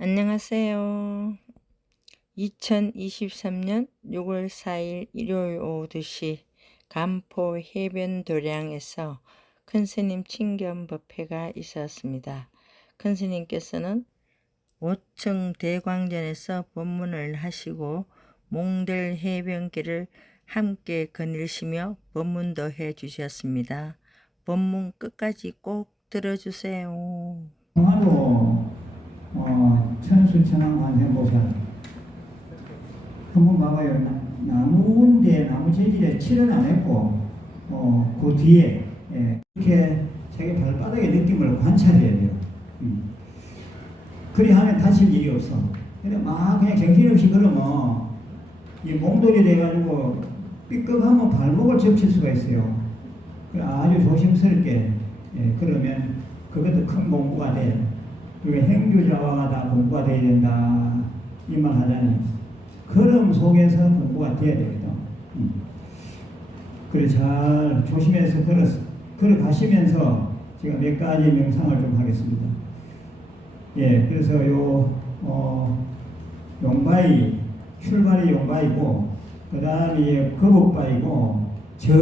안녕하세요. 2023년 6월 4일 일요일 오후 2시 간포 해변 도량에서 큰스님 친견 법회가 있었습니다. 큰스님께서는 5층 대광전에서 법문을 하시고 몽들 해변길을 함께 거닐시며 법문도 해주셨습니다. 법문 끝까지 꼭 들어주세요. 정말로 천수천왕 관세음보살 한번 봐봐요. 나무인데 나무 재질에 칠은 안 했고 그 뒤에 이렇게 자기 발바닥의 느낌을 관찰해야 돼요. 그리 하면 다칠 일이 없어. 근데 막 그냥 정신없이 그러면 이 몽돌이 돼가지고 삐끗하면 발목을 접칠 수가 있어요. 아주 조심스럽게 그러면 그것도 큰 공부가 돼요. 그게 행주자와가 다 공부가 돼야 된다 이 말 하잖아요. 걸음 속에서 공부가 돼야 되거든. 그래 잘 조심해서 걸어가시면서 제가 몇 가지 명상을 좀 하겠습니다. 그래서 용바위 출발이 용바위고 그 다음에 거북바위고 저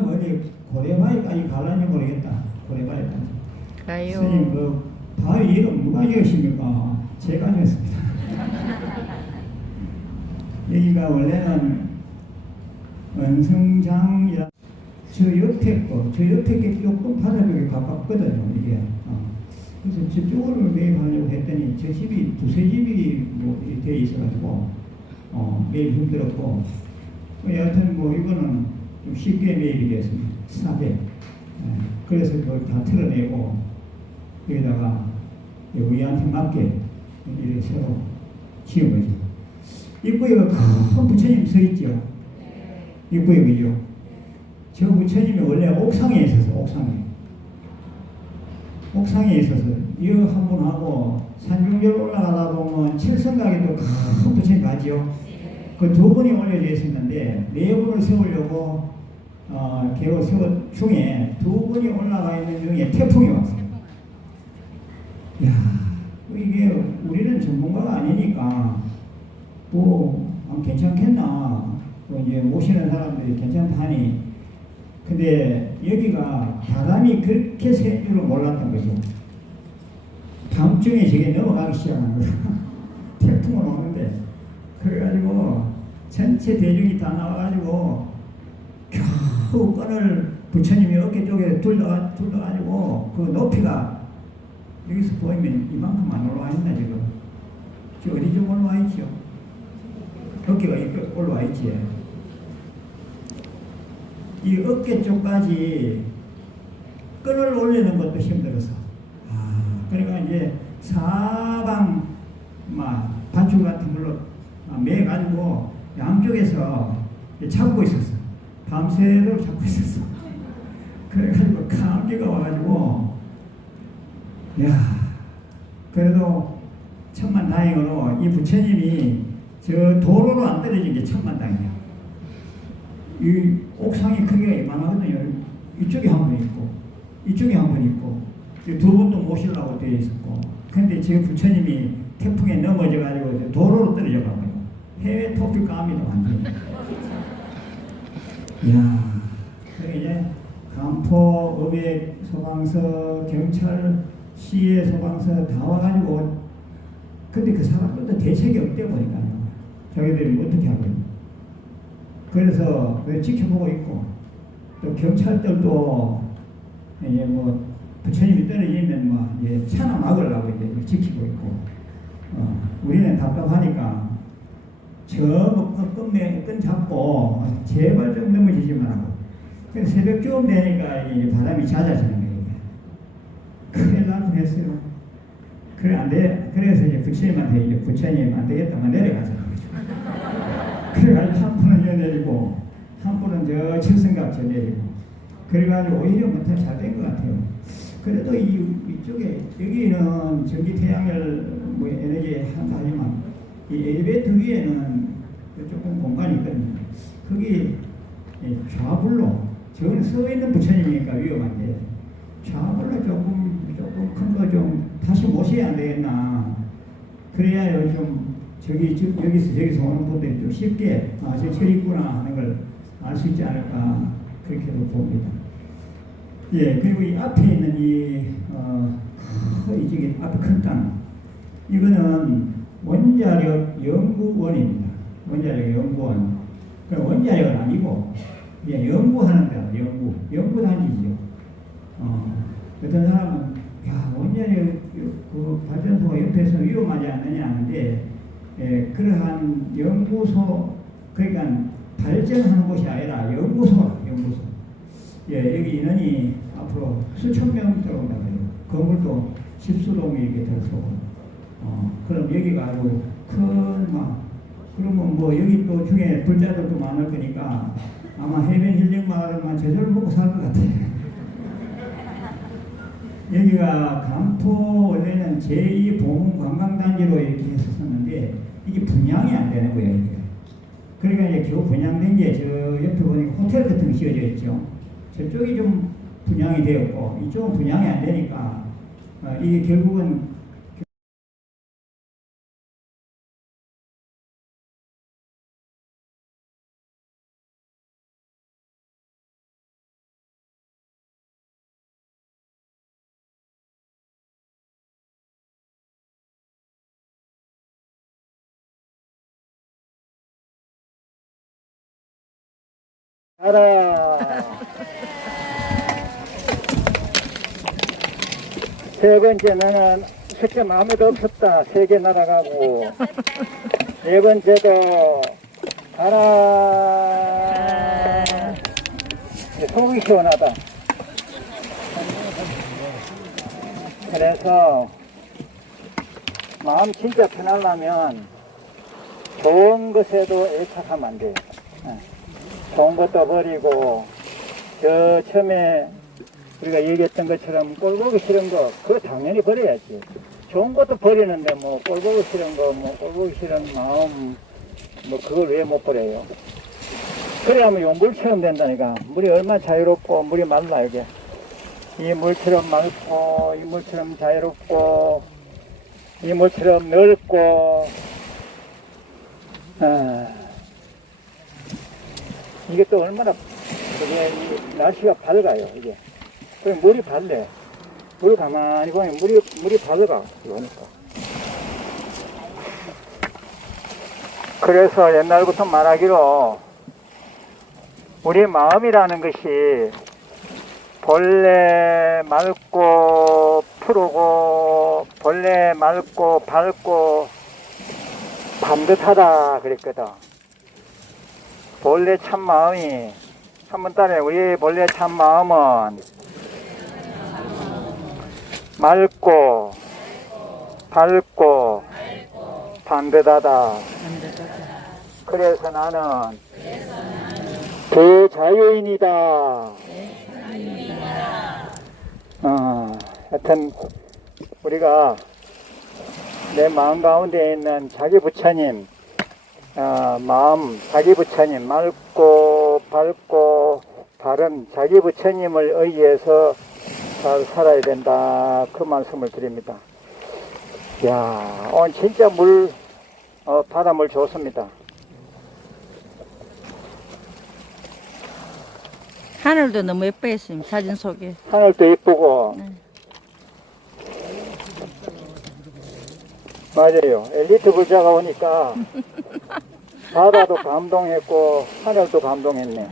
머리 고래바위까지 갈란지 모르겠다. 고래바위까지. 가요. 스님 그 바위 이름 누가 지었습니까? 제가 지었습니다. 여기가 원래는 은성장이라 저 옆에 게 조금 바다쪽에 가깝거든요. 이게. 그래서 저쪽으로 매입하려고 했더니 저 집이 두세 집이 되어 있어가지고 매입 힘들었고 여하튼 뭐 이거는 좀 쉽게 매입이 됐습니다. 싸게. 그래서 그걸 다 털어내고 여기다가 우리한테 맞게 이렇게 새로 지은 거죠. 입구에 큰 부처님 서 있죠. 입구에 그죠. 저 부처님이 원래 옥상에 있어서 옥상에 있어서 이거 한 번 하고 산중절 올라가다 보면 칠성각에도 큰 부처님 가지요. 그 두 분이 올려져 있었는데 네 분을 세우려고 개월 세월 중에 두 분이 올라가 있는 중에 태풍이 왔어요. 야, 이게 우리는 전문가가 아니니까 뭐 괜찮겠나, 또 이제 모시는 사람들이 괜찮다니. 근데 여기가 바람이 그렇게 센 줄을 몰랐던 거죠. 밤중에 저게 넘어가기 시작하는 거예요. 태풍은 오는데. 그래가지고 전체 대중이 다 나와가지고 겨우 끈을 부처님이 어깨 쪽에 둘러가지고 그 높이가 여기서 보이면 이만큼 안 올라와 있나 지금? 저 어디 좀 올라와 있죠? 어깨가 이렇게 올라와 있지. 이 어깨 쪽까지 끈을 올리는 것도 힘들어서. 그러니까 이제 사방 막 밧줄 같은 걸로 매가지고 양쪽에서 잡고 있었어. 밤새도록 잡고 있었어. 그래가지고 감기가 와가지고 야, 그래도 천만다행으로 이 부처님이 저 도로로 안 떨어진 게 천만다행이야. 이 옥상이 크기가 이만하거든요. 이쪽에 한 분 있고 이쪽에 한 분 있고 두 분도 모시려고 되어 있었고, 근데 저 부처님이 태풍에 넘어져가지고 도로로 떨어져가고요. 해외 토픽 감이다 완전히. 이야, 그래 이제 간포, 의회, 소방서, 경찰, 시의 소방서 다 와가지고, 근데 그 사람들도 대책이 없대 보니까요. 자기들이 어떻게 하거든요. 그래서 왜 지켜보고 있고, 또 경찰들도 이제 뭐 부처님이 떨어지면 뭐 이제 차나 막으려고 이제 지키고 있고, 우리는 답답하니까 저 끈 잡고 제발 좀 넘어지지만 하고. 그래서 새벽쯤 되니까 이제 바람이 잦아지는 거예요. 큰일 날 뻔했어요. 그래 안 돼. 그래서 이제 부처님한테 이제 부처님 안 되겠다면 내려가자. 그래가지고 한 분은 저 내리고 한 분은 저 칠성각 저 내리고. 그래가지고 오히려 못해 잘 된 것 같아요. 그래도 이쪽에 여기는 전기 태양열 뭐 에너지 한다 하지만 이 엘리베이터 위에는 조금 공간이 있거든요. 거기 좌불로, 저는 서 있는 부처님이니까 위험한데 좌불로 조금 큰 거 좀 다시 모셔야 안 되겠나. 그래야 좀 여기서 저기서 오는 분들이 좀 쉽게 저 있구나 하는 걸 알 수 있지 않을까 그렇게도 봅니다. 예, 그리고 이 앞에 있는 이 앞에 큰 땅, 이거는 원자력 연구원입니다. 원자력 연구원. 원자력은 아니고 그냥 연구하는 데라 연구단지죠. 어떤 사람은 원자력 그 발전소가 옆에서 위험하지 않느냐 하는데, 그러한 연구소, 그러니까 발전하는 곳이 아니라 연구소라, 연구소. 여기 인원이 앞으로 수천 명 들어온다고 해요. 건물도 십수동이 이렇게 들어서고. 그럼 여기가 아주 그러면 뭐 여기 또 중에 불자들도 많을 거니까 아마 해변 힐링 마을만 제대로 먹고 살 것 같아요. 여기가 간포 원래는 제2보문관광단지로 이렇게 했었는데 이게 분양이 안 되는 거예요. 이게. 그러니까 이제 겨우 분양된 게 저 옆에 보니까 호텔 같은 거 씌워져 있죠. 저쪽이 좀 분양이 되었고 이쪽은 분양이 안 되니까 이게 결국은 알아. 세 번째, 나는 실제 마음에도 없었다. 세계 날아가고. 네 번째도 알아. 속이 시원하다. 그래서 마음 진짜 편하려면 좋은 것에도 애착하면 안 돼요. 좋은 것도 버리고, 저 처음에 우리가 얘기했던 것처럼 꼴보기 싫은 거, 그거 당연히 버려야지. 좋은 것도 버리는데 뭐 꼴보기 싫은 거, 뭐 꼴보기 싫은 마음, 뭐 그걸 왜 못 버려요? 그래야면 요 물처럼 된다니까. 물이 얼마나 자유롭고 물이 말라 이게. 이 물처럼 맑고, 이 물처럼 자유롭고, 이 물처럼 넓고, 이게 또 얼마나, 그게 날씨가 밝아요, 이게. 그럼 물이 밝네. 물 가만히 보면 물이 밝아, 이거니까. 그래서 옛날부터 말하기로, 우리 마음이라는 것이 본래 맑고 푸르고, 본래 맑고 밝고, 반듯하다, 그랬거든. 본래 참 마음이, 한번 따라해. 우리 본래 참 마음은 맑고 밝고 반듯하다. 그래서 나는 대자유인이다. 하여튼 우리가 내 마음 가운데 있는 자기 부처님, 마음, 자기 부처님, 맑고 밝고 바른 자기 부처님을 의지해서 잘 살아야 된다, 그 말씀을 드립니다. 이야, 오늘 진짜 바닷물 좋습니다. 하늘도 너무 예뻐했어요. 사진 속에. 하늘도 예쁘고. 네. 맞아요. 엘리트 부자가 오니까 바다도 감동했고 하늘도 감동했네.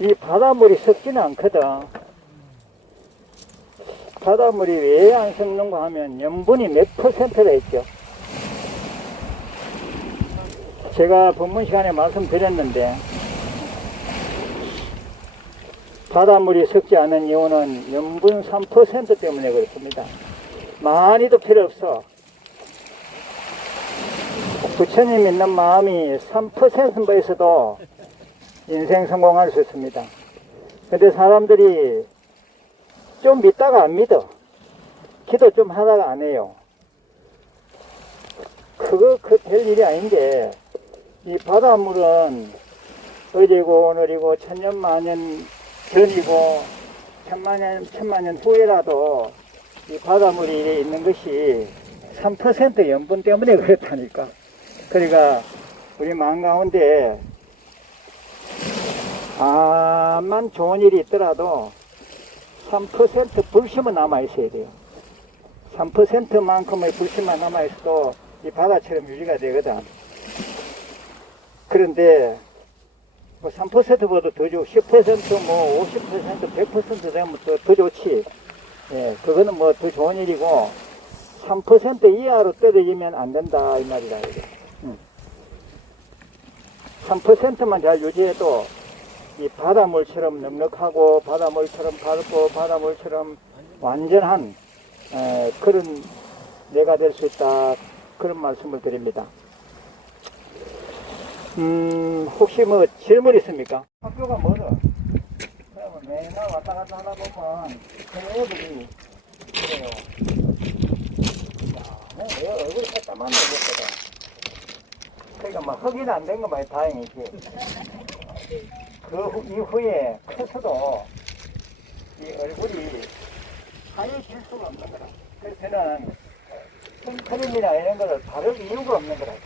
이 바닷물이 썩지는 않거든. 바닷물이 왜 안 썩는가 하면 염분이 몇 %가 있죠. 제가 본문 시간에 말씀드렸는데, 바닷물이 썩지 않은 이유는 염분 3% 때문에 그렇습니다. 많이도 필요 없어. 부처님 있는 마음이 3%만 있어도 인생 성공할 수 있습니다. 근데 사람들이 좀 믿다가 안 믿어. 기도 좀 하다가 안 해요. 그거 될 일이 아닌데, 이 바닷물은 어제고 오늘이고 천년만년 전이고 천만년 후에라도 이 바닷물이 있는 것이 3% 염분 때문에 그렇다니까. 그러니까 우리 마음 가운데 암만 좋은 일이 있더라도 3% 불심은 남아 있어야 돼요. 3%만큼의 불심만 남아 있어도 이 바다처럼 유지가 되거든. 그런데 뭐 3%보다 더 좋고 10% 뭐 50% 100% 되면 더 좋지. 예, 그거는 뭐 더 좋은 일이고 3% 이하로 떨어지면 안 된다 이 말이다 이게. 3%만 잘 유지해도 이 바닷물처럼 넉넉하고 바닷물처럼 밝고 바닷물처럼 완전한 그런 내가 될 수 있다 그런 말씀을 드립니다. 혹시 뭐 질문 있습니까? 학교가 멀어. 그러면 맨날 왔다 갔다 하다 보면 그 애들이 그래요. 야, 내 얼굴이 새까만 되겠거든. 그러니까 막 흑인 안 된 것만 다행이지. 그 이후에 커서도 이 얼굴이 하얘질 수가 없는 거라. 그래서 저는 선크림이나 이런 거를 바를 이유가 없는 거라고.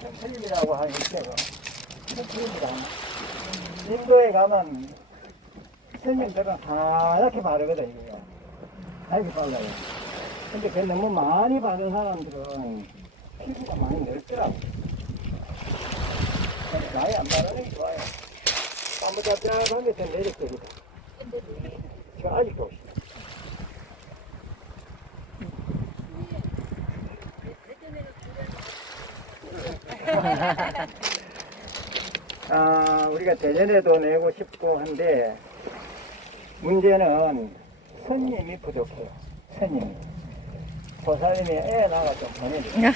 선크림이라고 하는 이때가 선크림이라. 인도에 가면 스님들은 하얗게 바르거든, 이게. 하얗게 발라요. 근데 그 너무 많이 바른 사람들은 피부가 많이 넓더라고. 많이 안 바르는 게 좋아요. 까무잡잡한 게 더 매력적이다. 제가 아직도 우리가 대전에도 내고 싶고 한데 문제는 손님이 부족해요. 손님이. 보살님이 애 나가 좀 보내주세요.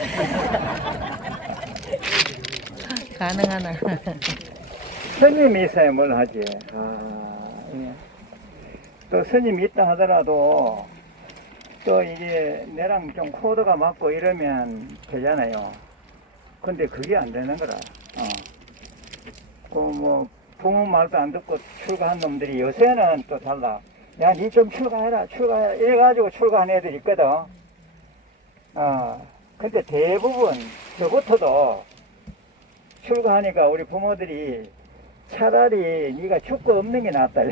가능하나. 스님이 있어야 뭘 하지. 예. 또 스님이 있다 하더라도 또 이게 내랑 좀 코드가 맞고 이러면 되잖아요. 근데 그게 안 되는 거라. 그 뭐 부모 말도 안 듣고 출가한 놈들이 요새는 또 달라. 야, 니 좀 출가해라, 출가해라. 이래가지고 출가한 애들이 있거든. 근데 대부분 저부터도 출가하니까 우리 부모들이 차라리 네가 죽고 없는 게 낫다.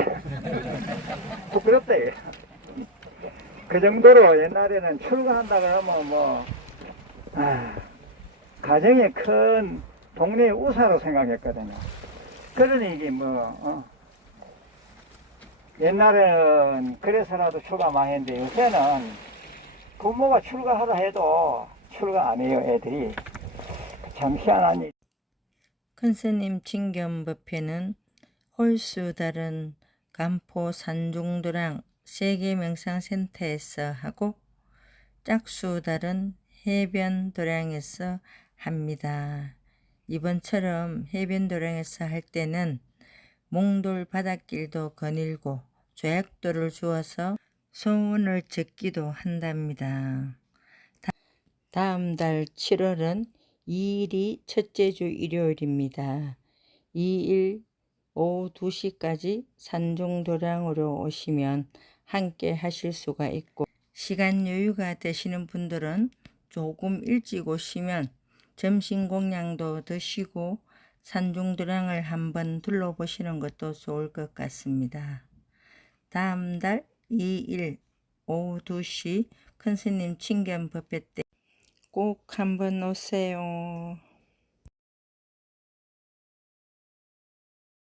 부끄럽다. 그 정도로 옛날에는 출가한다 그러면 뭐 가정의 큰 동네의 우사로 생각했거든요. 그러니 이게 뭐 옛날에는 그래서라도 출가 많이 했는데 요새는 부모가 출가하라 해도 출가 안 해요. 애들이. 참 희한한 일. 큰스님 징견법회는 홀수 다른 간포 산중도랑 세계명상센터에서 하고 짝수 다른 해변도량에서 합니다. 이번처럼 해변도량에서 할 때는 몽돌 바닷길도 거닐고 조약돌을 주어서 소문을 적기도 한답니다. 다음 달 7월은 2일이 첫째 주 일요일입니다. 2일 오후 2시까지 산중도량으로 오시면 함께 하실 수가 있고 시간 여유가 되시는 분들은 조금 일찍 오시면 점심 공양도 드시고 산중도량을 한번 둘러보시는 것도 좋을 것 같습니다. 다음 달 2일 오후 2시 큰스님 칭견법회 때 꼭 한번 오세요.